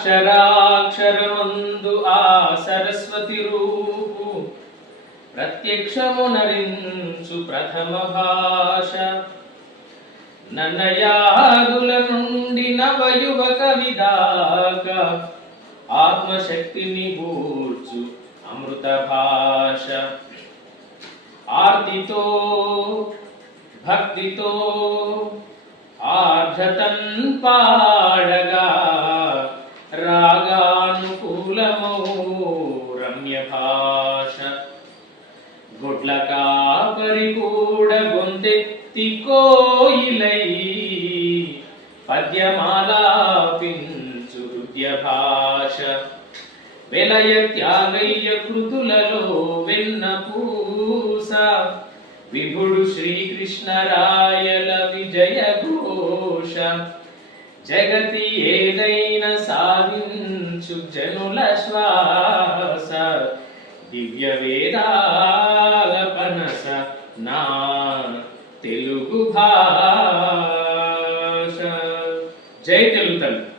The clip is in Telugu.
అక్షరాక్షరమందు ఆ సరస్వతి రూపు ప్రత్యక్షమునరించు ప్రథమ భాష. నన్నయాదుల నుండి నవయువ కవిదాకా ఆత్మశక్తిని గూర్చు అమృత భాష. ఆర్తితో భక్తితో ఆర్ధతన్ పాడగా రాగానుకూలమౌ రమ్య భాష. గుడ్ల కాపరి కూడా గొంతెత్తి కోయిలై పద్యమాలాపించు హృదయ భాష. వెలయ త్యాగయ్య కృతులలో వెన్న పూస విభుడు శ్రీకృష్ణరాయల విజయ ఘోష. జగతి ఏదైనా సాధించు జనుల శ్వాస దివ్య వేదాల పనస నా తెలుగు భాష. జై తెలుగు తల్లి.